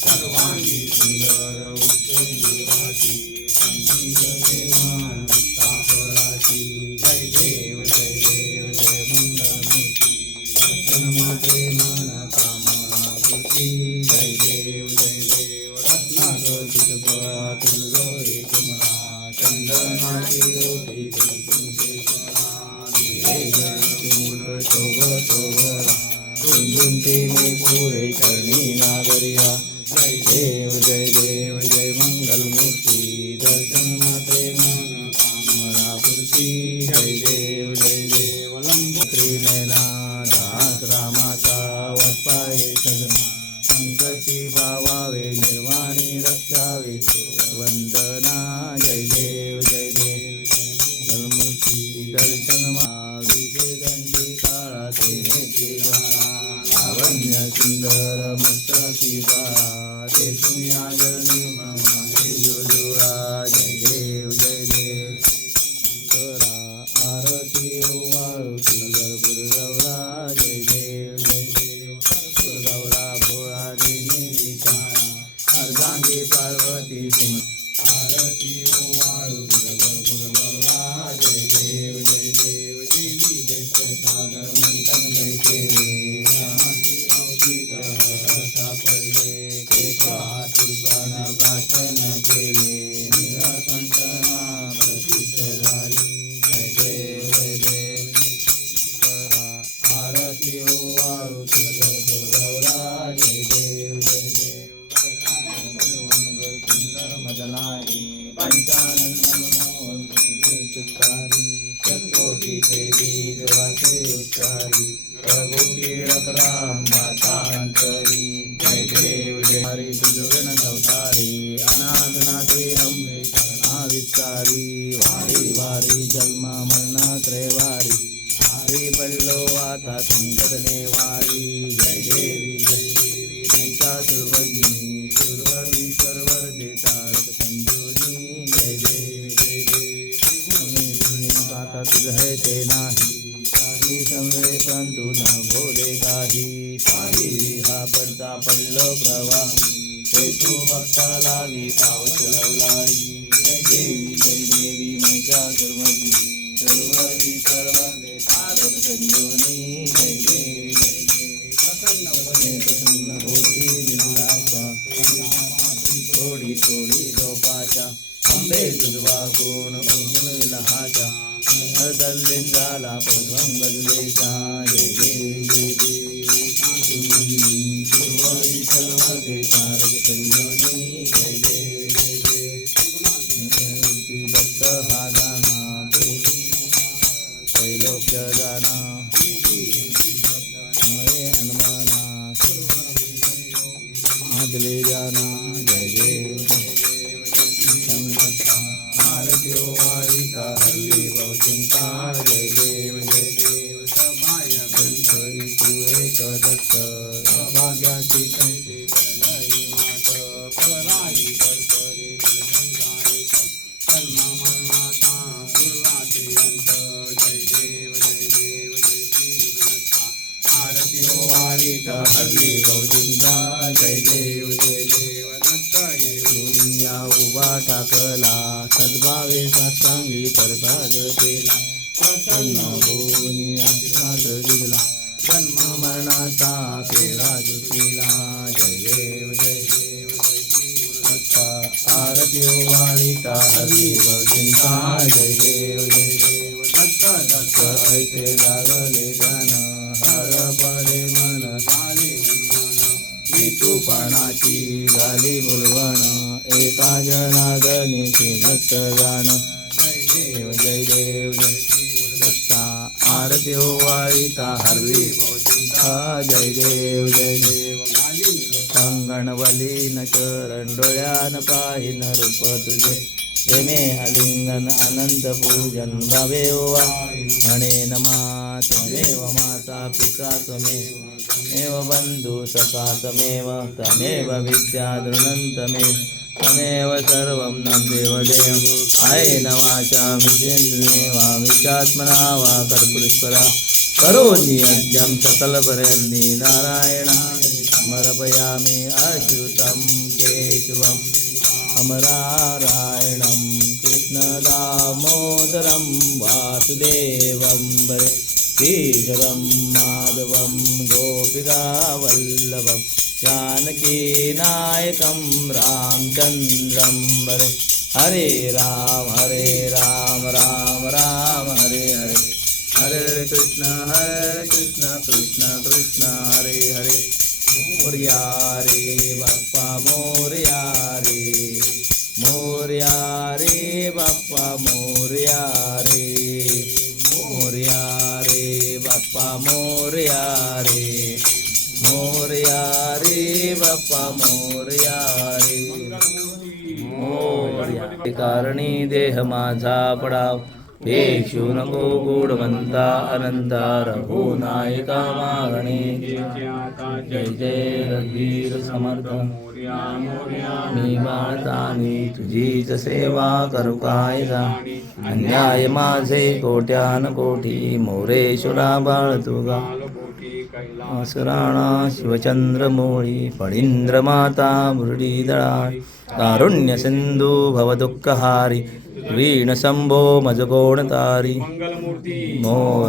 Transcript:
सर्वांगी सुंदर उच्चैवासी संगीते मान मुक्तापराची जय देव जय मंगलमूर्ती दर्शन मात्रे मन कामना पूर्ती जय देव रत्नाकर्षित तुलगो एकमला चंदनाची ओटी झुमते मी पुरे चरणी नागरिया जय देव जय मंगलमूर्ती दर्शन मात्रे मन कामना पूर्ती जय देव लंब त्रिनयना दास रामाचा वत्पाये सजना संकटी पावावे निर्वाणी रक्षावे वंदना जय देव मंगलमूर्ती दर्शन विजयदंडी काळाते लावण्य सुंदर मस्तकी ते पुण्याजनी जोडा जय देव करा आरती वाळू गुरुगौरा जय देव गुरुगौरा भोळानी अर्धांगी पार्वती आरती वाळू गुरुगौरा जय देव देवी सागर मंथन केले सापडले केशवासुरगण भाषण केले निराकंठना प्रसिद्ध झाली जय देव करा आरती वाळू गुरुगौरा जय देव सुंदर मदनारी पंचानन मनमोहन शतकोटी देवी देवाचे उच्चारी प्रभुटी रकराम दातांतरी जय देव हरी तुझगण नवतारी अनाथनाथे अंबे शरणा विस्तारी वारी वारी जन्म मरणा त्रैवारी हरी पडलो आता संकट नेवारी जय देवी नैता सुरभगिनी सुरवीश्वर देतारक संजीवनी जय देवी आता तुझ है ते नाही काही समवे परंतु न बोले काही सारी हा पडता पडलो प्रवाही ते तू भक्ता लागी पावस लवलाई जय देवी मैचा सुरमग्नी सुरवीश्वर देतारक संजीवनी जय देवी प्रसन्न होती बिंदाच्या थोडी लोपाच्या अंबे तुझवा कोण लहाच्या दल्लिंगाला प्रभंग बदलेचा जय देव तारक संजीवनी जय देव दत्त हा गाना त्रैलोक्य गाना हनुमाना आदले जाना जय देव आरती वारिका हल्ली चिंता जय देव सभाय पंचरी तू एक दत्त भाग्याची संती मात पराई परपरे जन्म मरणाचा पूर्वाचे अंत जय देव गुरुदत्ता आरती वारिका हल्ली चिंता जय देव दत्त ये उभा टाकला सद्भावे सत्संगी परभाग केला प्रसन्न होऊन आशीर्वाद दिला जन्म मरणाचा फेरा केला जय देव गुरुदत्ता आरती वाळीता हरी चिंता जय देव दत्त ऐसे लागले जन हर पडे मन झाले वितूपणाची झाली बोलवण एका जनार्दनीचे दत्त गाण जय देव दत्ता आरती वाळीता हरली जय देव अंगणवली न चरण डोळ्यान पाहिन रूप तुझे प्रेमे आलिंगन अनंत पूजन भावे वा म्हणे नमा त्वमेव माता पिता त्वमेव बंधू सखा त्वमेव विद्या दृढं त्वमेव तमेव सर्वं नामदेव देवं कायेन वाचा विद्येन्द्रिये वा विचात्मना वा कर्पुरीश्वरा करोमि यज्ञं सकलपरयज्ञे नारायण समर्पयामि अच्युतं केशवम् अमरारायणं कृष्णदामोदरं वासुदेवं वरे श्रीधरं माधवं गोपिकावल्लभं जानकीनायकं रामचन्द्रं वरे हरे राम राम राम हरे हरे हरे कृष्ण कृष्ण कृष्ण हरे हरे मोरया रे बाप्पा मोरया रे बाप्पा मोरया रे बाप्पा मोरया रे बाप्पा मोरया रे मोरया कारणी देह माझा पडाव पेक्षू नको गुणवंता अनंता रघु नायका मागणे जय जय रघुवीर समर्थ मी बाळतानी तुझीच सेवा करू कायदा अन्याय माझे कोट्यान कोटी मोरेश्वरा बाळ तुगा असुराणा शिवचंद्रमौळी फळींद्र माता मुरलीधरा कारुण्य सिंधू भवदुःखहारी वीण शंभो मजगोणतारी मोर